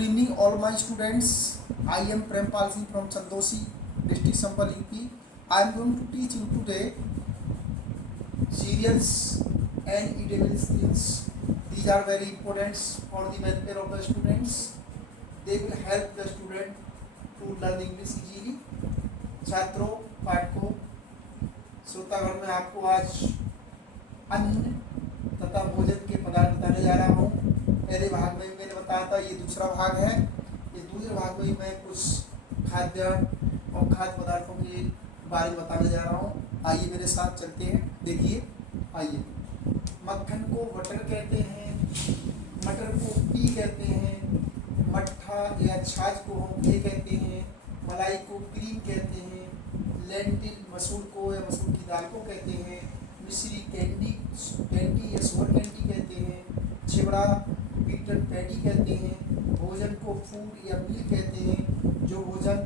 Good evening, all my students. I am Prempal Singh from Chandosi, district Sampal, UP. I am going to teach you today serials and eatable skills. These are very important for the welfare of the students. They will help the student to learn English easily. छात्रों, पाठकों, श्रोतागण में आपको आज अन्न तथा भोजन के पदार्थ बताने जा रहा हूँ। पहले भाग में मैंने बताया था, ये दूसरा भाग है। इस दूसरे भाग में मैं कुछ खाद्य और खाद्य पदार्थों के बारे में बताने जा रहा हूँ। आइए मेरे साथ चलते हैं, देखिए। आइए, मक्खन को बटर कहते हैं, मटर को पी कहते हैं, मट्ठा या छाछ को हम घी कहते हैं, मलाई को क्रीम कहते हैं, लेंटिल मसूर को या मसूर की दाल को कहते हैं, मिश्री कैंडी या सोर कैंडी कहते हैं, चिवड़ा बीटन पैडी कहते हैं, भोजन को फूड या मील कहते हैं। जो भोजन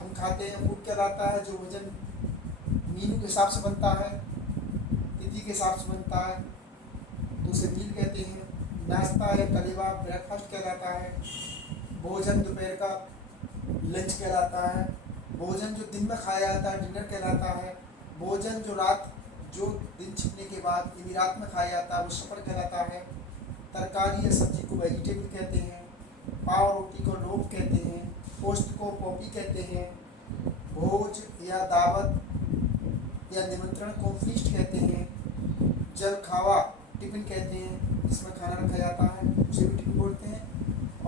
हम खाते हैं फूड कहलाता है। जो भोजन मीनू के हिसाब से बनता है, तिथि के हिसाब से बनता है, तो उसे मील कहते हैं। नाश्ता या तलेवा ब्रेकफास्ट कहलाता है। भोजन दोपहर का लंच कहलाता है। भोजन जो दिन में खाया जाता है डिनर कहलाता है। भोजन जो दिन छिपने के बाद यानी रात में खाया जाता है वो सफर कहलाता है। तरकारी या सब्जी को वेजिटेबल कहते हैं। पाव रोटी को लोग कहते हैं। पोस्ट को पॉपी कहते हैं। भोज या दावत या निमंत्रण को फीस्ट कहते हैं। जल खावा टिफिन कहते हैं, जिसमें खाना रखा जाता है उसे भी टिफिन बोलते हैं।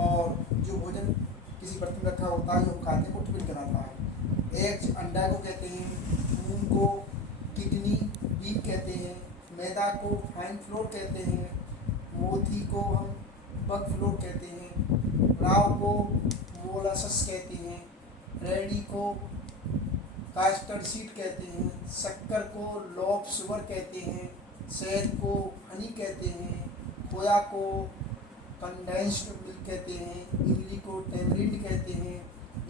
और जो भोजन किसी बर्तन में रखा होता है जो हम खाते हैं वो टिफिन कहलाता है। एग्स अंडा को कहते हैं। मूंग को किडनी बीन कहते हैं। मैदा को फाइन फ्लोर कहते हैं। मोती को हम बग फ्लोर कहते हैं। राव को मोलासस कहते हैं। रेडी को कास्टर्ड सीड कहते हैं। शक्कर को लॉफ शुगर कहते हैं। शहद को हनी कहते हैं। खोया को कंडेंस्ड मिल्क कहते हैं। इमली को टेमरिंड कहते हैं।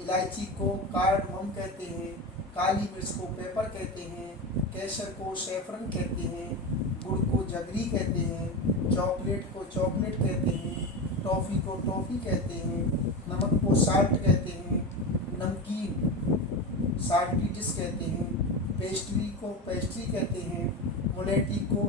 इलायची को कार्डमम कहते हैं। काली मिर्च को पेपर कहते हैं। केसर को सैफरन कहते हैं। गुड़ को जगरी कहते हैं। चॉकलेट को चॉकलेट कहते हैं। टॉफ़ी को टॉफ़ी कहते हैं। नमक को साल्ट कहते हैं। नमकीन साल्टी डिश कहते हैं। पेस्ट्री को पेस्ट्री कहते हैं। मोलेटी को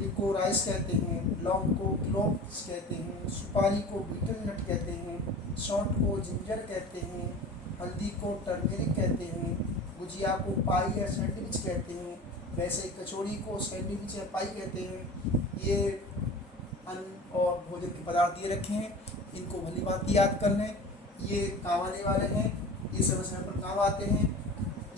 लिकोराइस कहते हैं। लौंग को क्लोव्स कहते हैं। सुपारी को बीटल नट कहते हैं। सौंठ को जिंजर कहते हैं। हल्दी को टर्मेरिक कहते हैं। गुजिया को पाई या सैंडविच कहते हैं। वैसे कचौड़ी को सैंडविच या पाई कहते हैं। ये अन्न और भोजन के पदार्थ दिए रखे हैं, इनको भली बात याद कर लें। ये काम आने वाले हैं, ये समय समय पर काम आते हैं।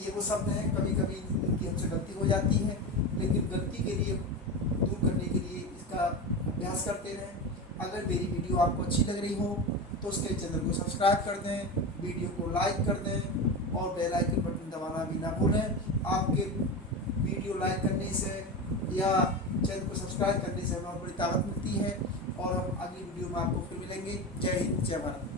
ये वो शब्द हैं, कभी कभी इनकी हमसे गलती हो जाती है, लेकिन गलती के लिए दूर करने के लिए इसका अभ्यास करते रहें। अगर मेरी वीडियो आपको अच्छी लग रही हो तो उसके चैनल को सब्सक्राइब कर दें, वीडियो को लाइक कर दें और बेल आइकन बटन दबाना भी ना भूलें। आपके वीडियो लाइक करने से या चैनल को सब्सक्राइब करने से हमें बड़ी ताकत मिलती है और हम अगली वीडियो में आपको फिर मिलेंगे। जय हिंद, जय भारत।